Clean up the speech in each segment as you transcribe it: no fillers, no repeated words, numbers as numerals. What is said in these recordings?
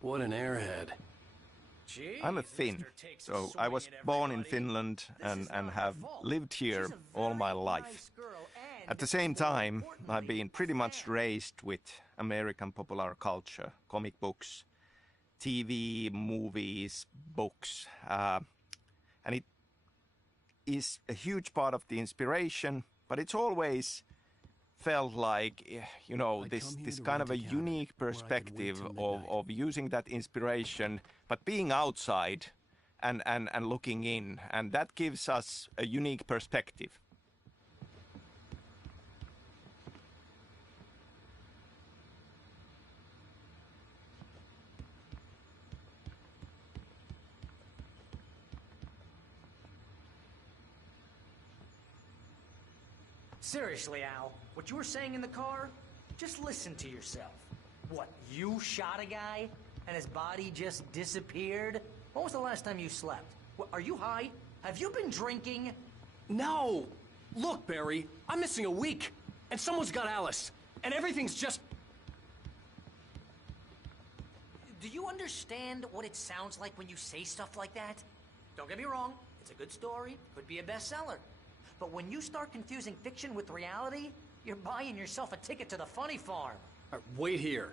What an airhead. I'm a Finn, so I was born in Finland and have lived here all my life. At the same time, I've been pretty much raised with American popular culture, comic books, TV, movies, books, and it is a huge part of the inspiration, but it's always felt like, you know, this kind of a unique perspective of using that inspiration, but being outside and looking in, and that gives us a unique perspective. Seriously, Al, what you were saying in the car, just listen to yourself. What, you shot a guy and his body just disappeared? When was the last time you slept? What, are you high? Have you been drinking? No! Look, Barry, I'm missing a week, and someone's got Alice, and everything's just... Do you understand what it sounds like when you say stuff like that? Don't get me wrong, it's a good story, could be a bestseller. But when you start confusing fiction with reality, you're buying yourself a ticket to the funny farm. Wait here.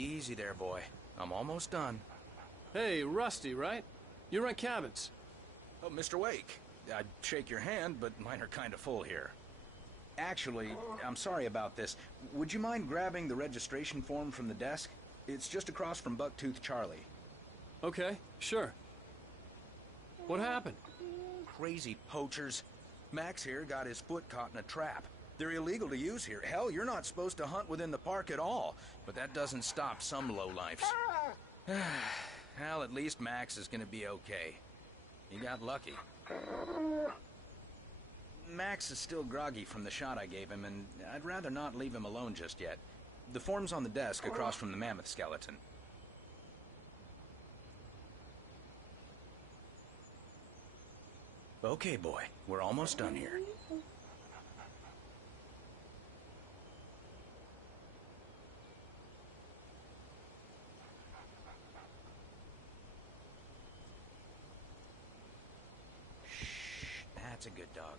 Easy there, boy. I'm almost done. Hey, Rusty, right? You rent cabins. Oh, Mr. Wake. I'd shake your hand, but mine are kind of full here. Actually, I'm sorry about this. Would you mind grabbing the registration form from the desk? It's just across from Bucktooth Charlie. Okay, sure. What happened? Crazy poachers. Max here got his foot caught in a trap. They're illegal to use here. Hell, you're not supposed to hunt within the park at all. But that doesn't stop some lowlifes. Well, at least Max is gonna be okay. He got lucky. Max is still groggy from the shot I gave him, and I'd rather not leave him alone just yet. The form's on the desk across from the mammoth skeleton. Okay, boy. We're almost done here. Shh. That's a good dog.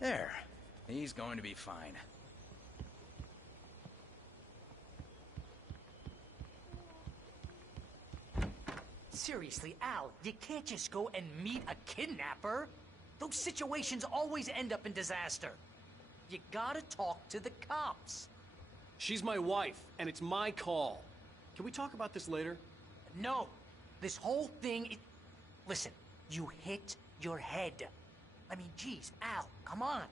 There. He's going to be fine. Seriously, Al, you can't just go and meet a kidnapper. Those situations always end up in disaster. You gotta talk to the cops. She's my wife, and it's my call. Can we talk about this later? No. This whole thing Listen, you hit your head. I mean, geez, Al, come on.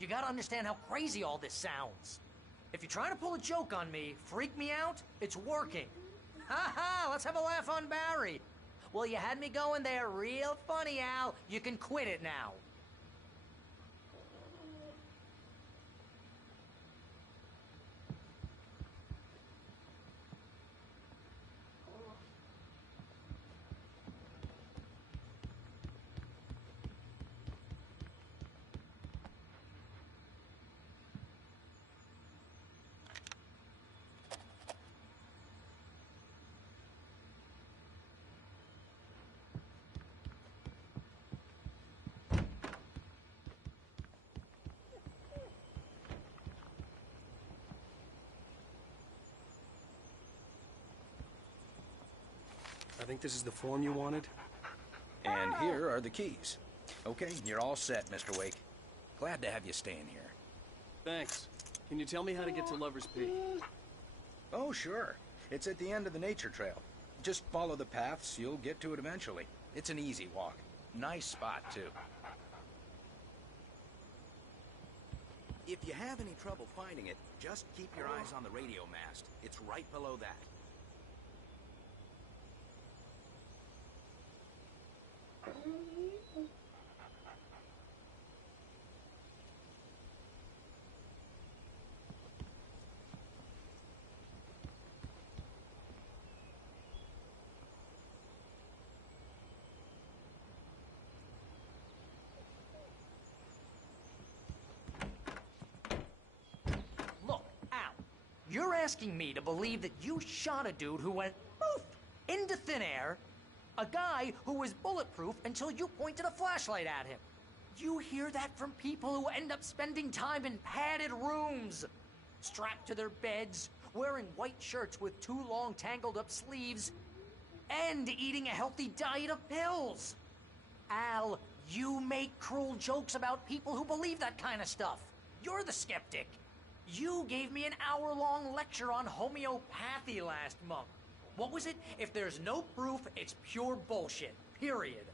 You gotta understand how crazy all this sounds. If you're trying to pull a joke on me, freak me out, it's working. Ha ha, let's have a laugh on Barry. Well, you had me going there real funny, Al. You can quit it now. I think this is the form you wanted. And here are the keys. Okay, you're all set, Mr. Wake. Glad to have you staying here. Thanks. Can you tell me how to get to Lover's Peak? Oh, sure. It's at the end of the nature trail. Just follow the paths, you'll get to it eventually. It's an easy walk. Nice spot, too. If you have any trouble finding it, just keep your eyes on the radio mast. It's right below that. Look, Al, you're asking me to believe that you shot a dude who went poof into thin air, a guy who was bulletproof until you pointed a flashlight at him. You hear that from people who end up spending time in padded rooms, strapped to their beds, wearing white shirts with too long tangled up sleeves, and eating a healthy diet of pills. Al, you make cruel jokes about people who believe that kind of stuff. You're the skeptic. You gave me an hour-long lecture on homeopathy last month. What was it? If there's no proof, it's pure bullshit. Period.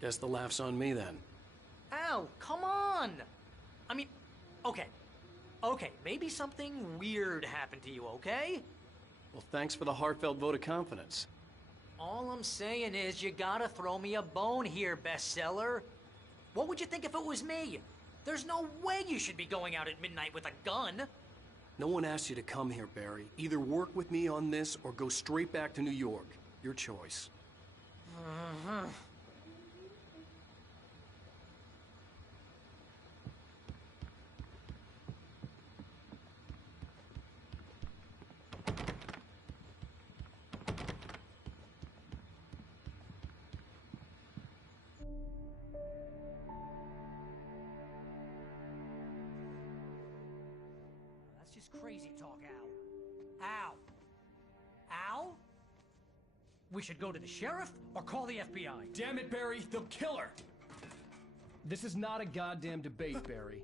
Guess the laugh's on me then. Al, come on! I mean, okay. Okay, maybe something weird happened to you, okay? Well, thanks for the heartfelt vote of confidence. All I'm saying is you gotta throw me a bone here, bestseller. What would you think if it was me? There's no way you should be going out at midnight with a gun. No one asked you to come here, Barry. Either work with me on this or go straight back to New York. Your choice. That's just crazy talk, Al. Al? Al? We should go to the sheriff or call the FBI. Damn it, Barry, they'll kill her! This is not a goddamn debate, Barry.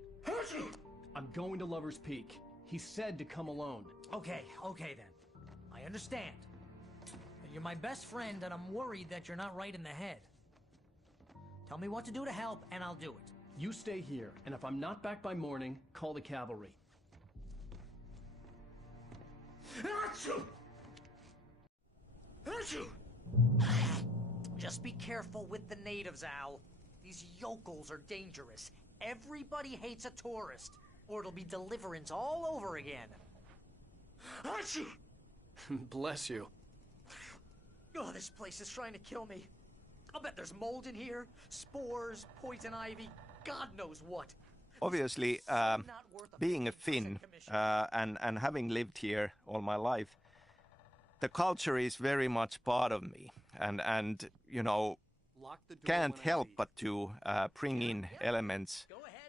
I'm going to Lover's Peak. He said to come alone. Okay, okay then. I understand. You're my best friend, and I'm worried that you're not right in the head. Tell me what to do to help, and I'll do it. You stay here, and if I'm not back by morning, call the cavalry. Just be careful with the natives, Al. These yokels are dangerous. Everybody hates a tourist, or it'll be Deliverance all over again. Bless you. Oh, this place is trying to kill me. I'll bet there's mold in here, spores, poison ivy, God knows what. Obviously, being a Finn and having lived here all my life, the culture is very much part of me, and you know, can't help but to bring in elements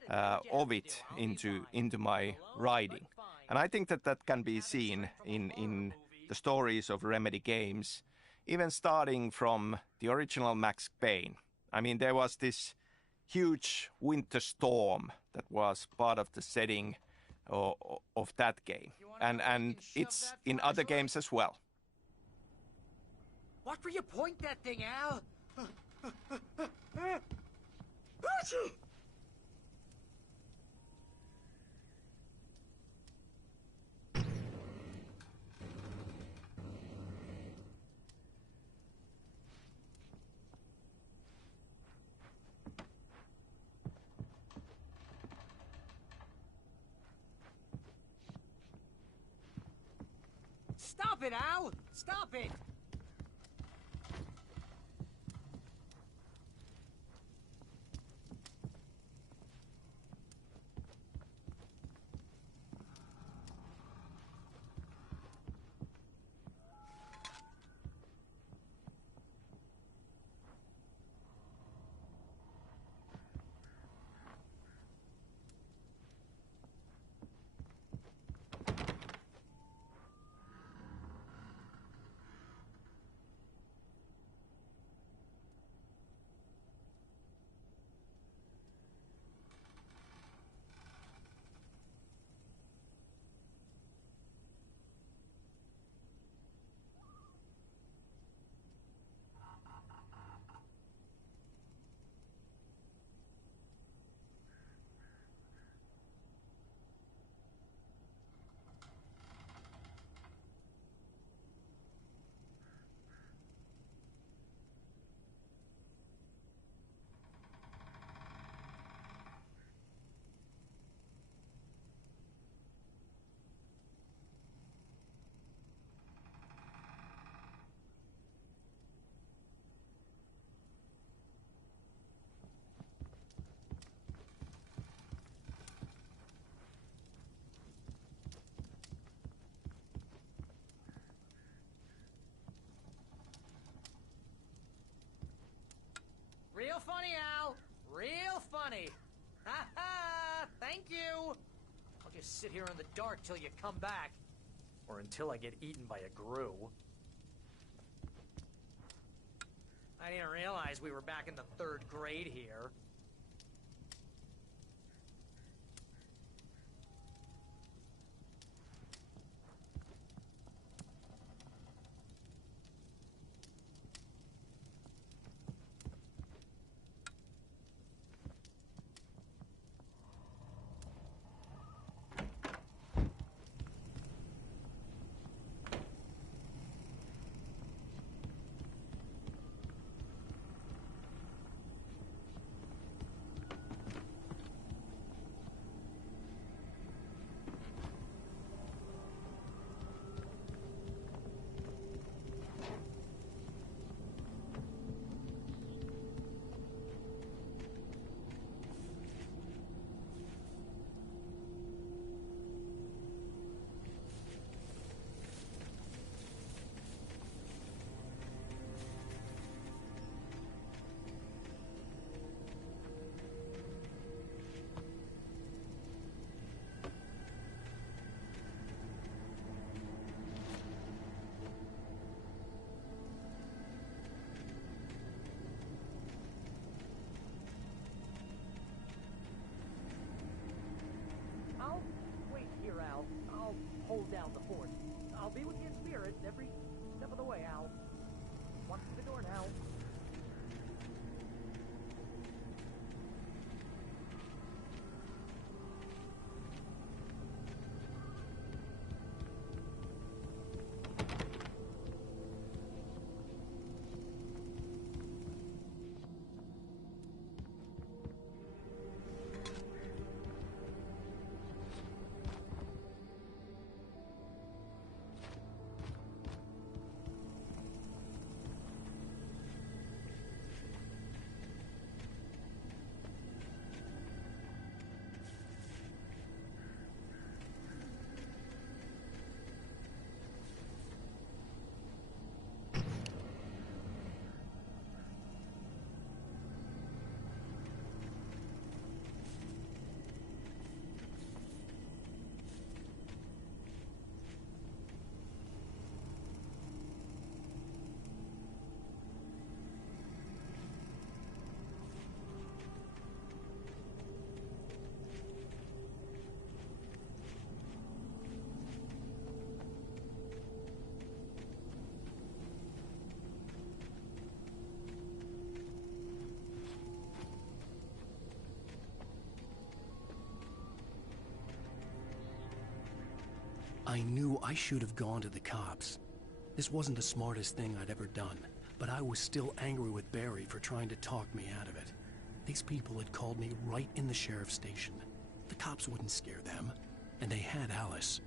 of it into my writing. And I think that can be seen in the stories of Remedy games, even starting from the original Max Payne. I mean, there was this huge winter storm that was part of the setting of that game. And it's in other games as well. Watch where you point that thing, Al! Stop it, Al! Stop it! Real funny, Al. Real funny. Ha ha! Thank you. I'll just sit here in the dark till you come back. Or until I get eaten by a grue. I didn't realize we were back in the 3rd grade here. I'll hold down the fort. I'll be with you in spirit every step of the way, Al. Watch the door now. I knew I should have gone to the cops. This wasn't the smartest thing I'd ever done, but I was still angry with Barry for trying to talk me out of it. These people had called me right in the sheriff's station. The cops wouldn't scare them, and they had Alice.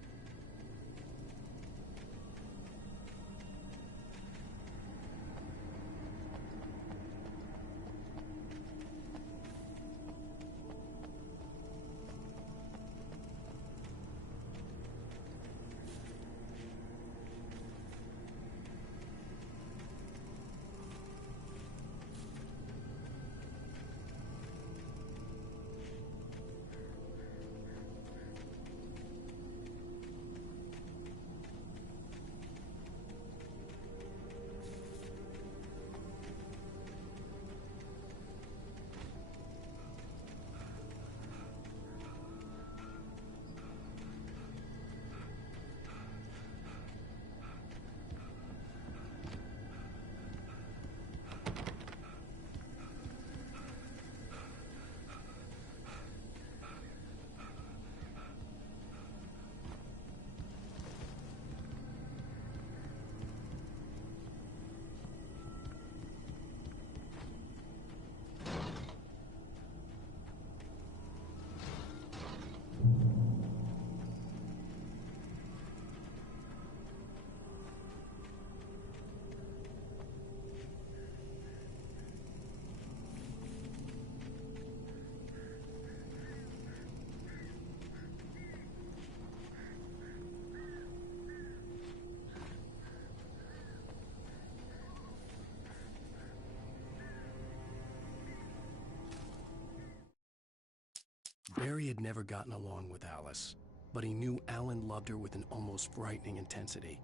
Barry had never gotten along with Alice, but he knew Alan loved her with an almost frightening intensity.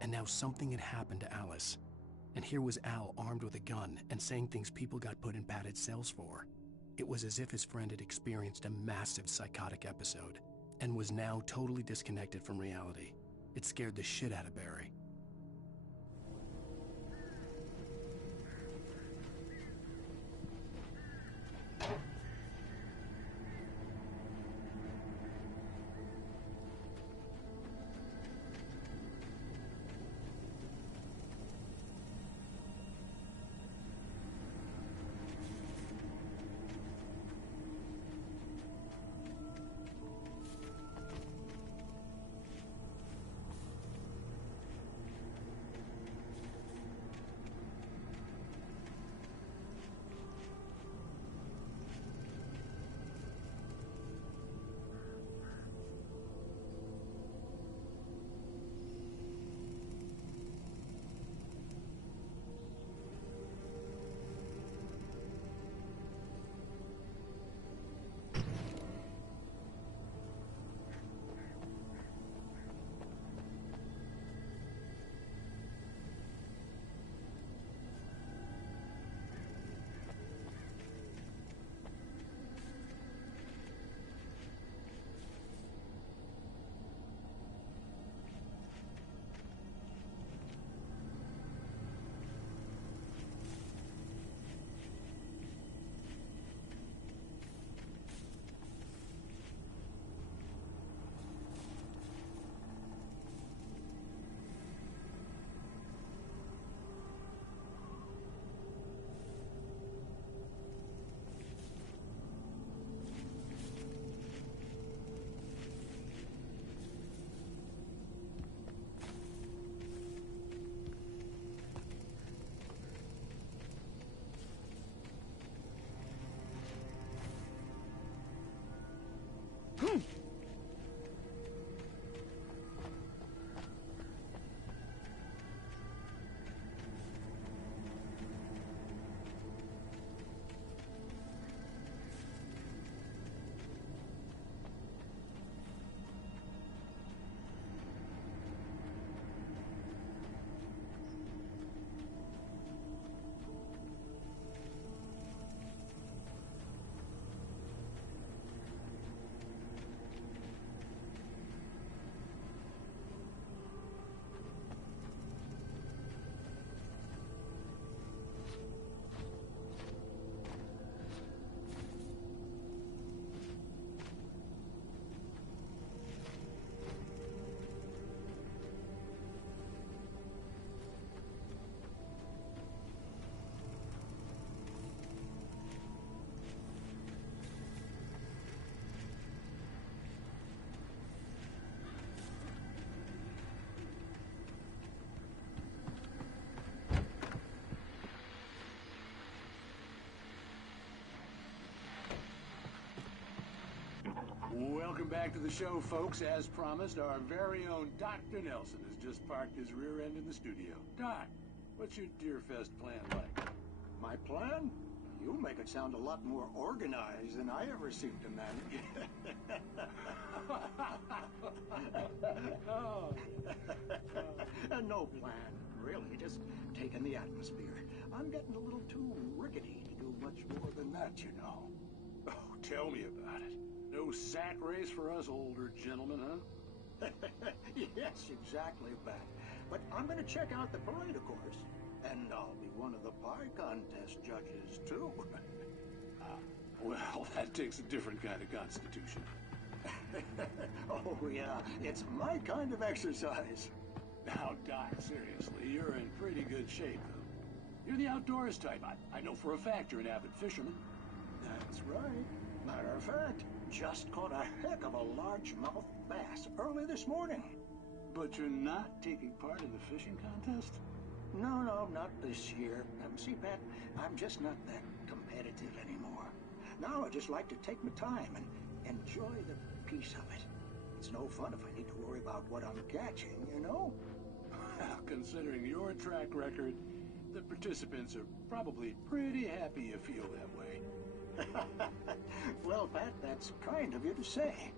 And now something had happened to Alice. And here was Al armed with a gun and saying things people got put in padded cells for. It was as if his friend had experienced a massive psychotic episode and was now totally disconnected from reality. It scared the shit out of Barry. back to the show, folks. As promised, our very own Dr. Nelson has just parked his rear end in the studio. Doc, what's your Deerfest plan like? My plan? You make it sound a lot more organized than I ever seem to manage. No plan, really. Just taking the atmosphere. I'm getting a little too rickety to do much more than that, you know. Oh, tell me about it. No sack race for us older gentlemen, huh? Yes, exactly that. But I'm going to check out the parade, of course. And I'll be one of the pie contest judges, too. Well, that takes a different kind of constitution. Oh, yeah. It's my kind of exercise. Now, Doc, seriously, you're in pretty good shape, though. You're the outdoors type. I know for a fact you're an avid fisherman. That's right. Matter of fact, just caught a heck of a largemouth bass early this morning. But you're not taking part in the fishing contest? No, not this year. See, Pat, I'm just not that competitive anymore. Now I just like to take my time and enjoy the peace of it. It's no fun if I need to worry about what I'm catching, you know? Well, considering your track record, the participants are probably pretty happy you feel that way. Well, Pat, that's kind of you to say.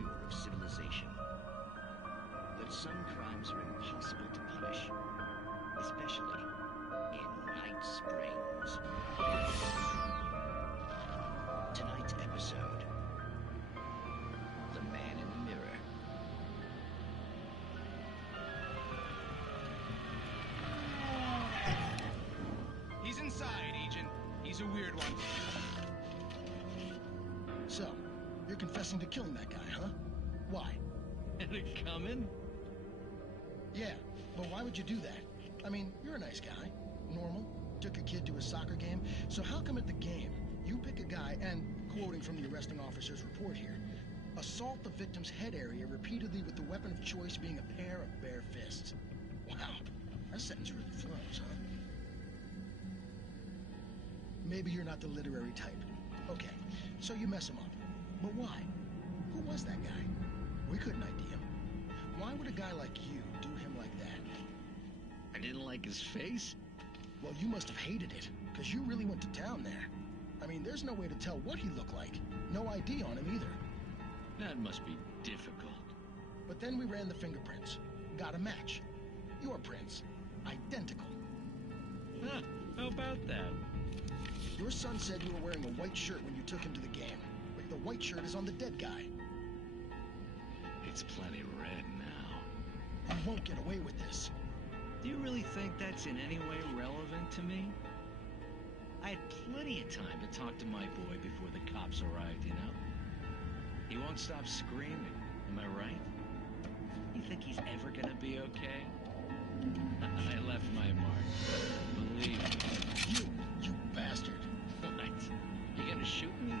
cure of civilization. But some crimes are impossible to punish, especially in Night Springs. Tonight's episode, The Man in the Mirror. He's inside, Agent. He's a weird one. So, you're confessing to killing that guy, huh? Why? Had it coming? Yeah, but why would you do that? I mean, you're a nice guy. Normal. Took a kid to a soccer game. So how come at the game, you pick a guy and, quoting from the arresting officer's report here, assault the victim's head area repeatedly with the weapon of choice being a pair of bare fists? Wow, that sentence really flows, huh? Maybe you're not the literary type. Okay, so you mess him up. But why? Who was that guy? We couldn't ID him. Why would a guy like you do him like that? I didn't like his face? Well, you must have hated it, because you really went to town there. I mean, there's no way to tell what he looked like. No ID on him either. That must be difficult. But then we ran the fingerprints. Got a match. Your prints. Identical. Huh, how about that? Your son said you were wearing a white shirt when you took him to the game. But the white shirt is on the dead guy. It's plenty red now. You won't get away with this. Do you really think that's in any way relevant to me? I had plenty of time to talk to my boy before the cops arrived, you know? He won't stop screaming, am I right? You think he's ever gonna be okay? I left my mark. Believe me. You bastard. What? You gonna shoot me?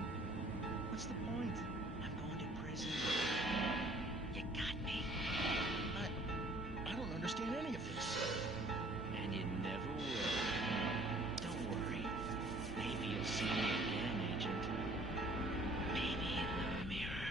What's the point? I'm going to prison. You got me. I don't understand any of this. And you never will. Don't worry. Maybe you'll see me again, Agent. Maybe in the mirror.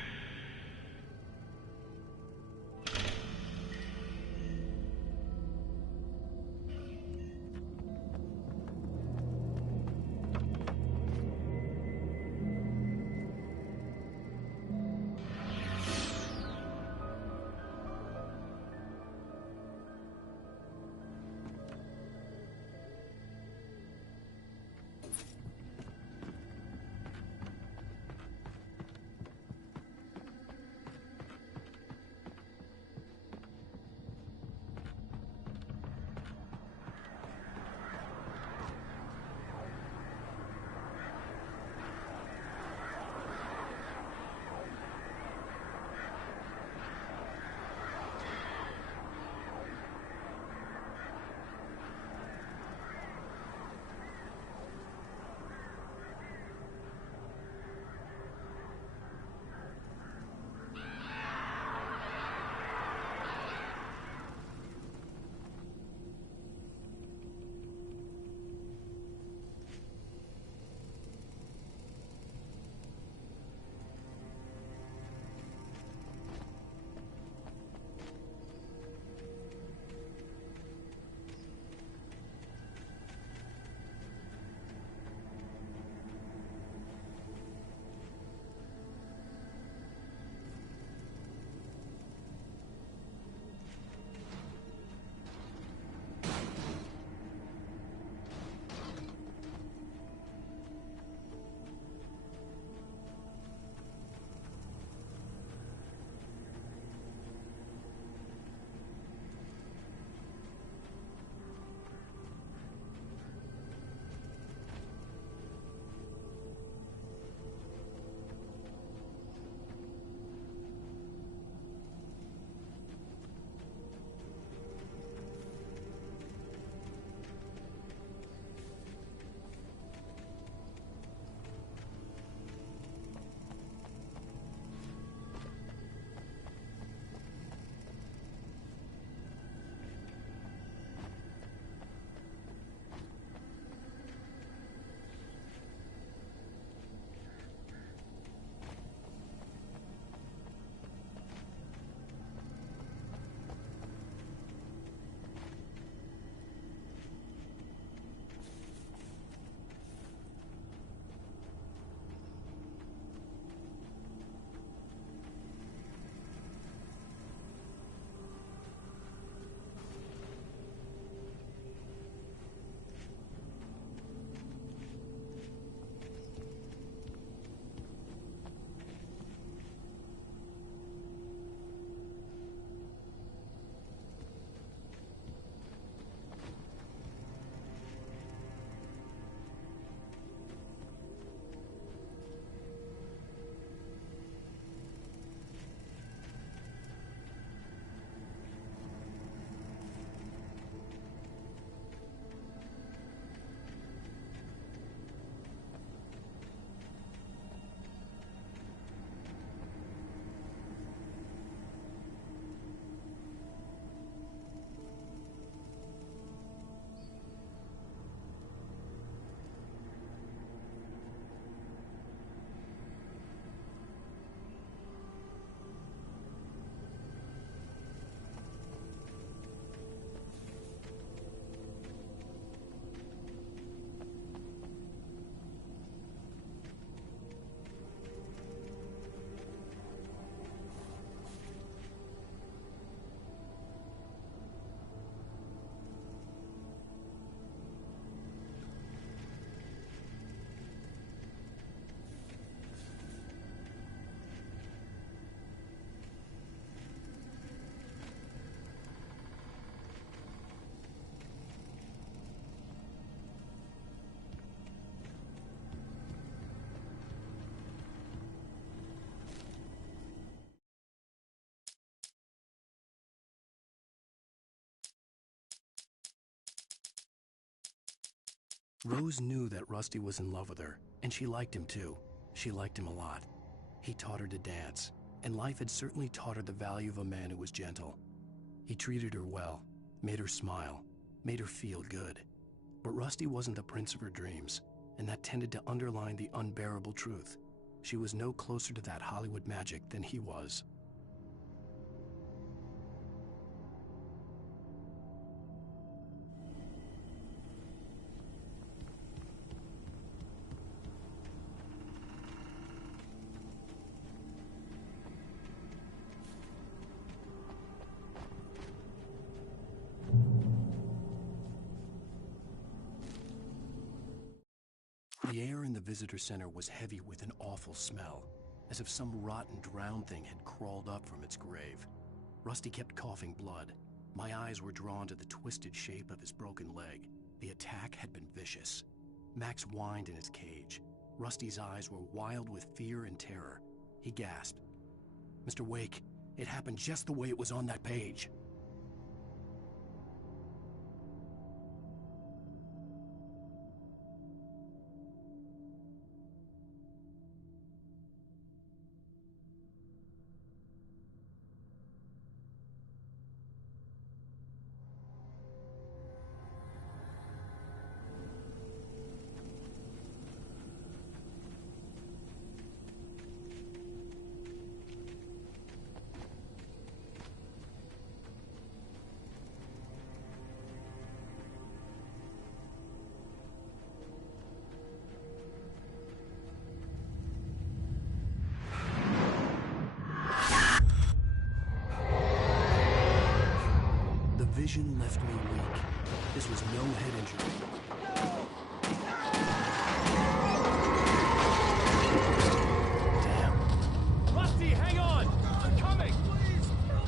Rose knew that Rusty was in love with her, and she liked him too. She liked him a lot. He taught her to dance, and life had certainly taught her the value of a man who was gentle. He treated her well, made her smile, made her feel good. But Rusty wasn't the prince of her dreams, and that tended to underline the unbearable truth. She was no closer to that Hollywood magic than he was. The air in the visitor center was heavy with an awful smell, as if some rotten drowned thing had crawled up from its grave. Rusty kept coughing blood. My eyes were drawn to the twisted shape of his broken leg. The attack had been vicious. Max whined in his cage. Rusty's eyes were wild with fear and terror. He gasped, "Mr. Wake, it happened just the way it was on that page." Vision left me weak. This was no head injury. Damn. Rusty, hang on! I'm coming! Please, help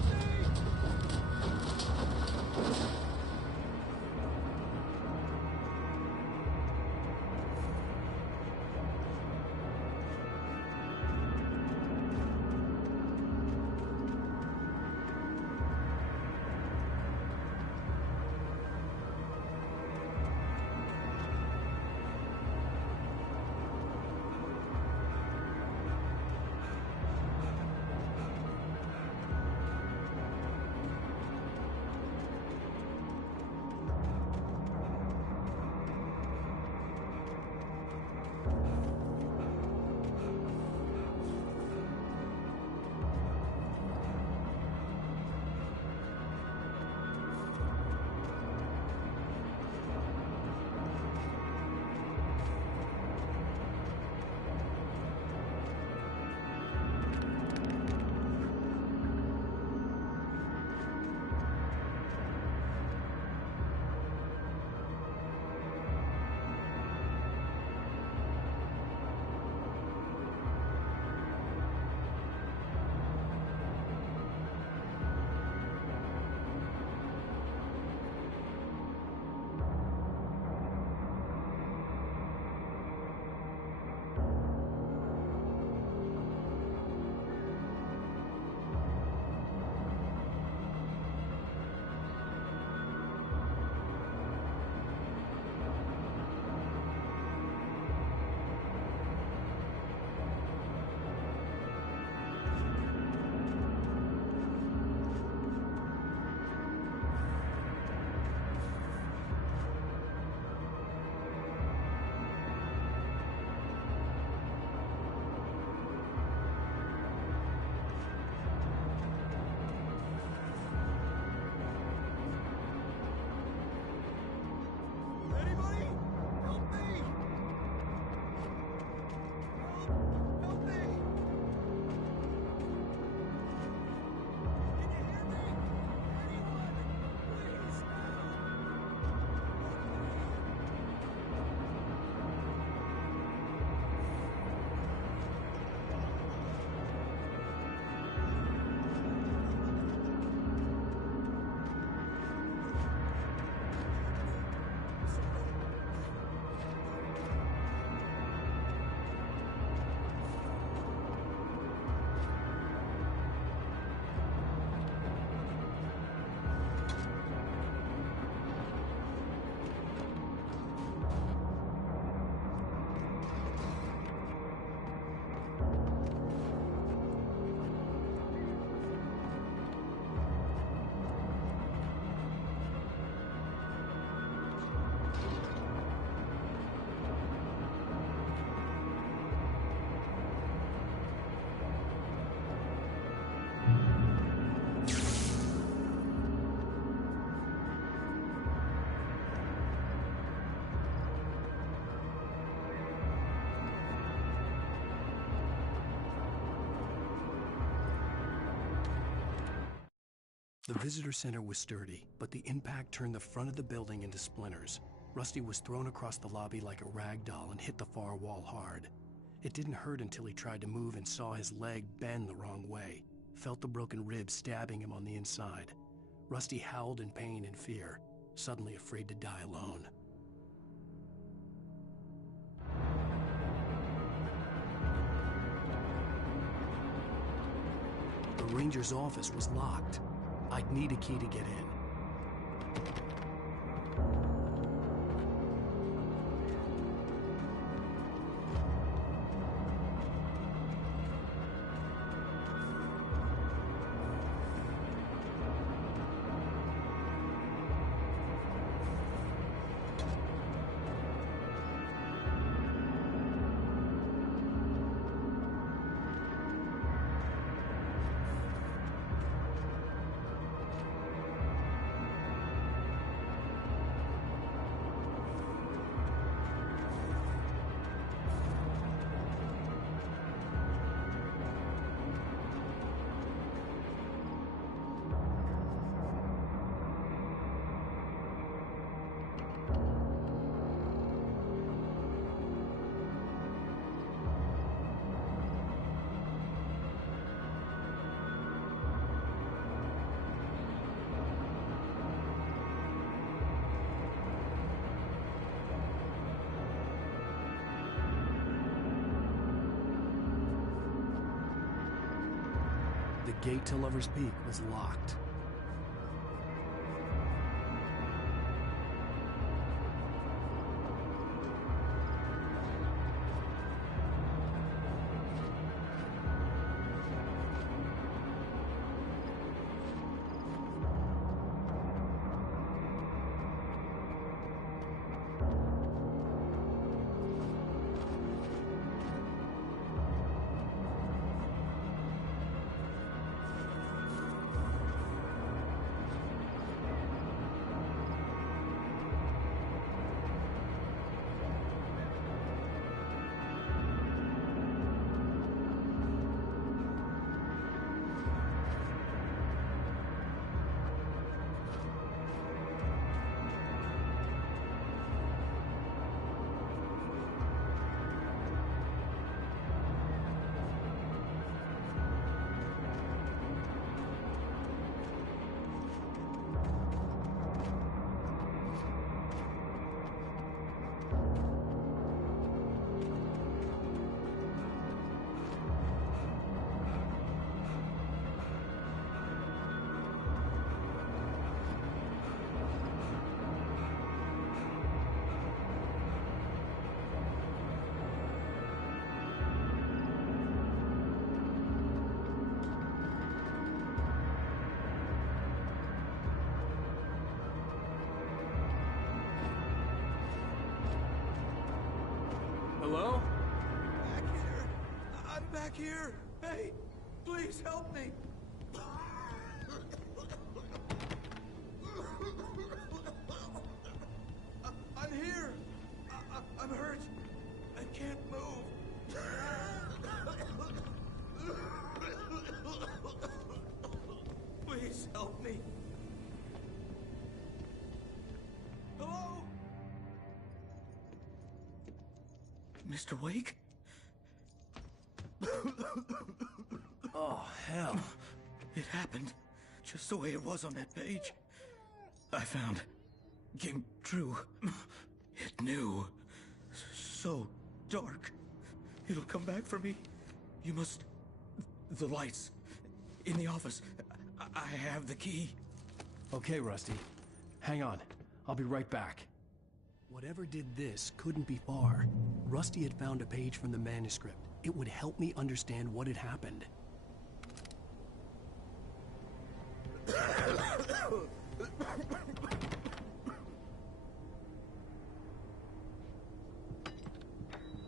The visitor center was sturdy, but the impact turned the front of the building into splinters. Rusty was thrown across the lobby like a rag doll and hit the far wall hard. It didn't hurt until he tried to move and saw his leg bend the wrong way, felt the broken ribs stabbing him on the inside. Rusty howled in pain and fear, suddenly afraid to die alone. The ranger's office was locked. I'd need a key to get in. The gate to Lover's Peak was locked. Hello? Back here. I'm back here. Hey, please help me. I'm here. I'm hurt. I can't move. Please help me. Hello? Mr. Wake? Oh, hell. It happened just the way it was on that page. I found. Came true. It knew. So dark. It'll come back for me. You must... The lights. In the office. I have the key. Okay, Rusty. Hang on. I'll be right back. Whatever did this couldn't be far. Rusty had found a page from the manuscript. It would help me understand what had happened.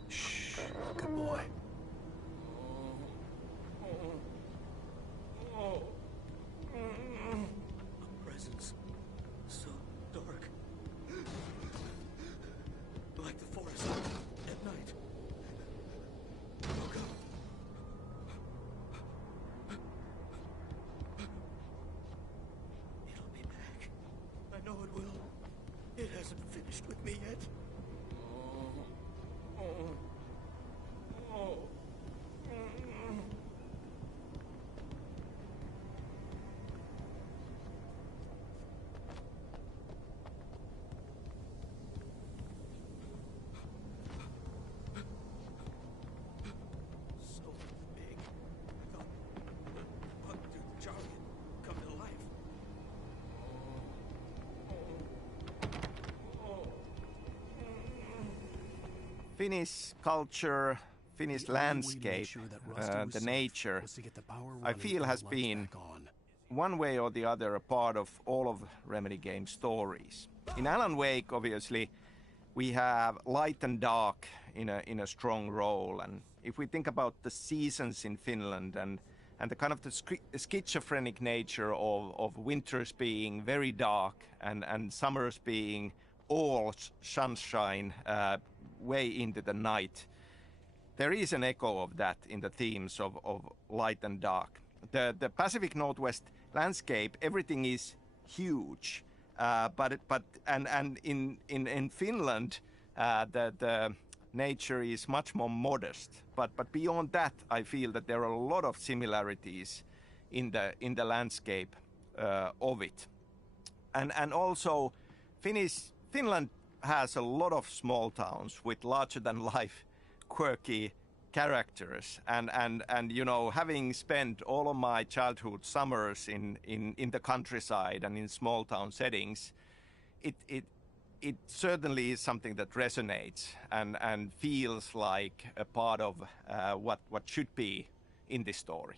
Shh, good boy. A presence. So dark. Like the forest at night. Oh God. it? So big. I thought Charlie had come to life. Finnish culture, Finnish landscape, the nature, I feel has been one way or the other a part of all of Remedy game stories. In Alan Wake, obviously, we have light and dark in a strong role, and if we think about the seasons in Finland and the kind of the schizophrenic nature of winters being very dark and summers being all sunshine way into the night, there is an echo of that in the themes of light and dark. The Pacific Northwest landscape, everything is huge, but in Finland, the nature is much more modest. But beyond that, I feel that there are a lot of similarities in the landscape of it, and also Finland has a lot of small towns with larger than life quirky characters, and you know, having spent all of my childhood summers in the countryside and in small town settings, it certainly is something that resonates and feels like a part of what should be in this story.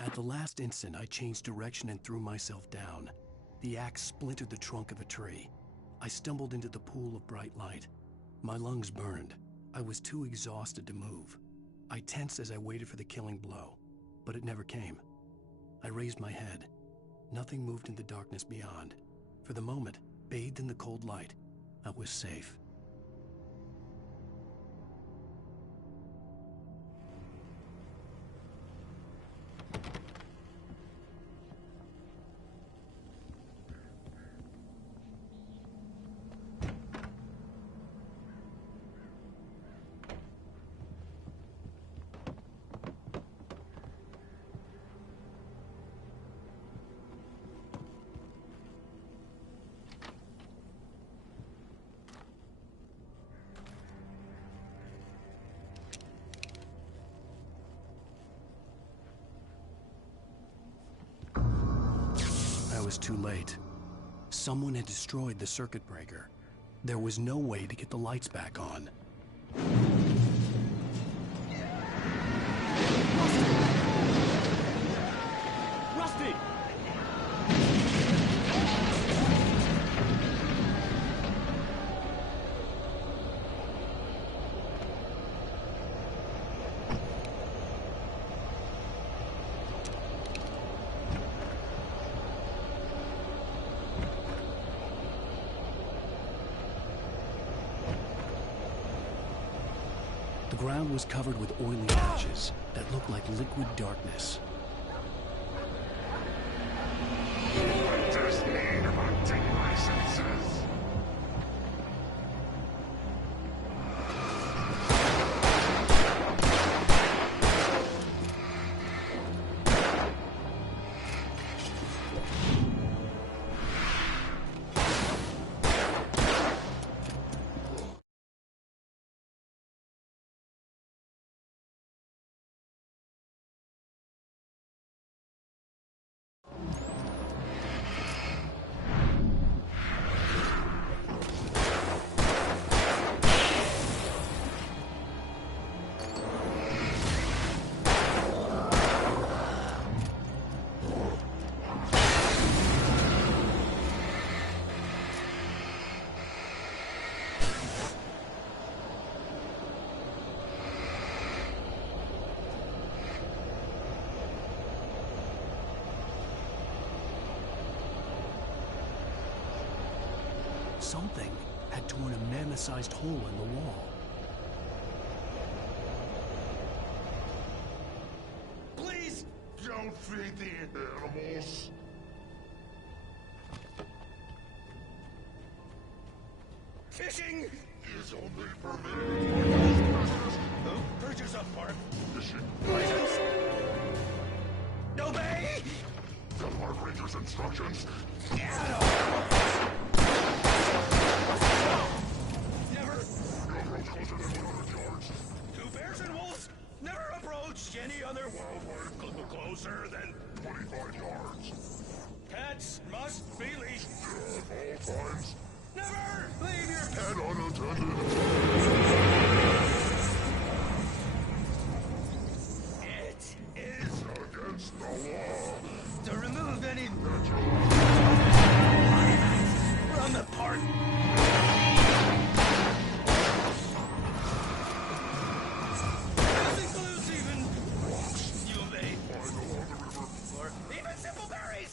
At the last instant, I changed direction and threw myself down. The axe splintered the trunk of a tree. I stumbled into the pool of bright light. My lungs burned. I was too exhausted to move. I tensed as I waited for the killing blow, but it never came. I raised my head. Nothing moved in the darkness beyond. For the moment, bathed in the cold light, I was safe. I was too late. Someone had destroyed the circuit breaker. There was no way to get the lights back on. Rusty! The ground was covered with oily patches that looked like liquid darkness. Something had torn a mammoth-sized hole in the wall. Please don't feed the animals. Fishing is only permitted who purchase a park fishing license. Obey the park ranger's instructions. Never approach closer than 100 yards. Two bears and wolves never approach any other wildlife closer than 25 yards. Pets must be leashed at all times. Never leave your pet unattended. It is against the law to remove any from the park. This includes even rocks you may find along the river, or even simple berries.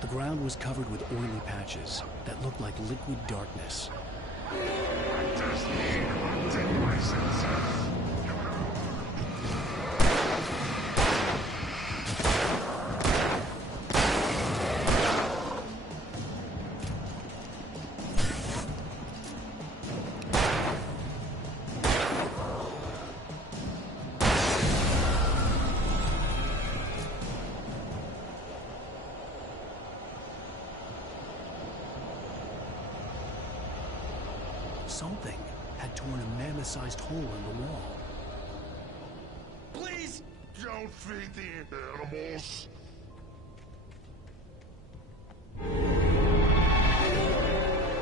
The ground was covered with oily patches that looked like liquid darkness. Something had torn a mammoth-sized hole in the wall. Please don't feed the animals.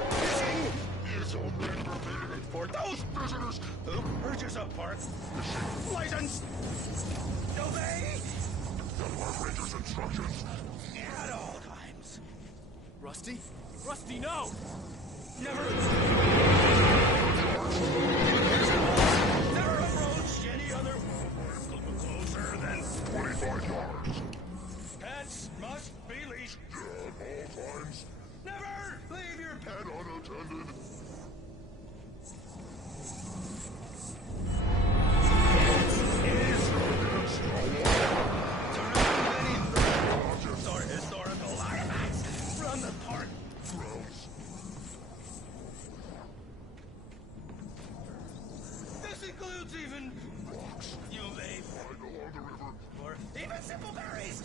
Fishing is only permitted for those visitors who purchase a park fishing license. Obey the park ranger's instructions at all times. Rusty? Rusty, no! Never approach any other wildlife closer than 25 yards. Pets must be leashed at all times. Never leave your pet unattended. It is against the law to remove any objects or historical artifacts from the park grounds. This includes even rocks you may find along the river, or even simple berries.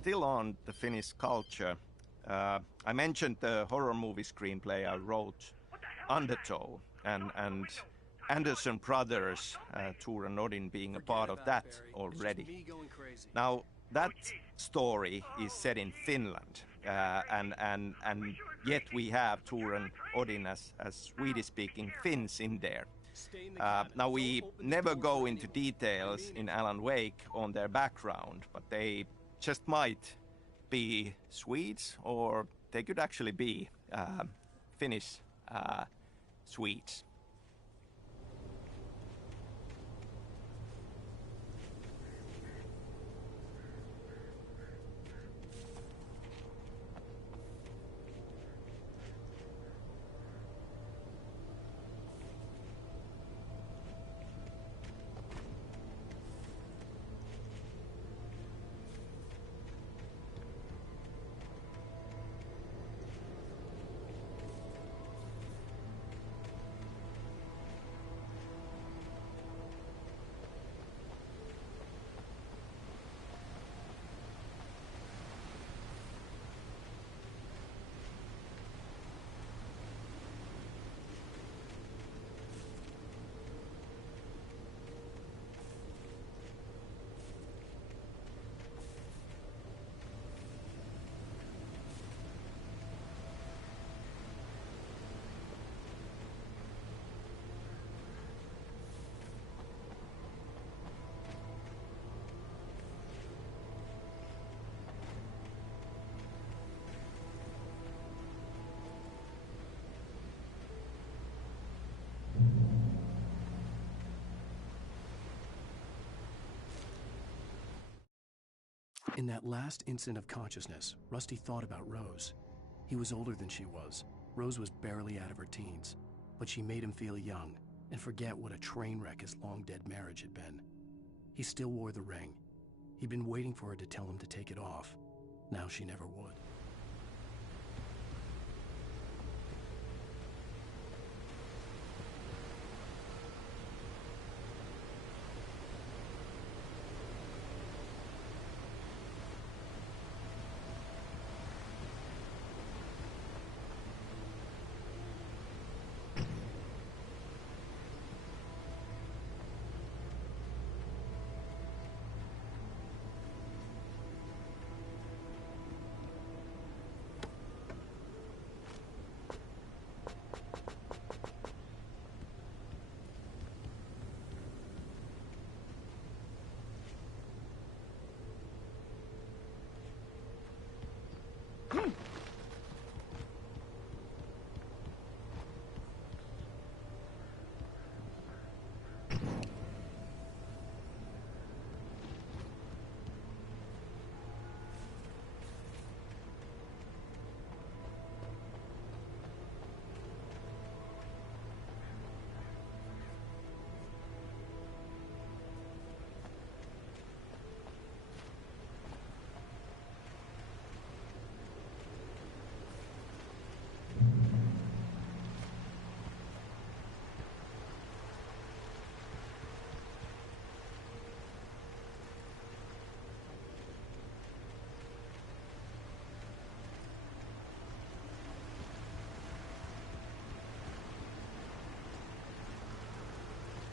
still on the Finnish culture, I mentioned the horror movie screenplay I wrote, Undertow, and Anderson Brothers, Tor and Odin being a part of that already. Now, that story is set in Finland, and yet we have Tor and Odin as Swedish-speaking Finns in there. Now, we never go into details in Alan Wake on their background, but they just might be Swedes, or they could actually be Finnish Swedes. In that last instant of consciousness, Rusty thought about Rose. He was older than she was. Rose was barely out of her teens, but she made him feel young and forget what a train wreck his long-dead marriage had been. He still wore the ring. He'd been waiting for her to tell him to take it off. Now she never would.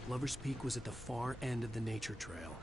Lover's Peak was at the far end of the nature trail,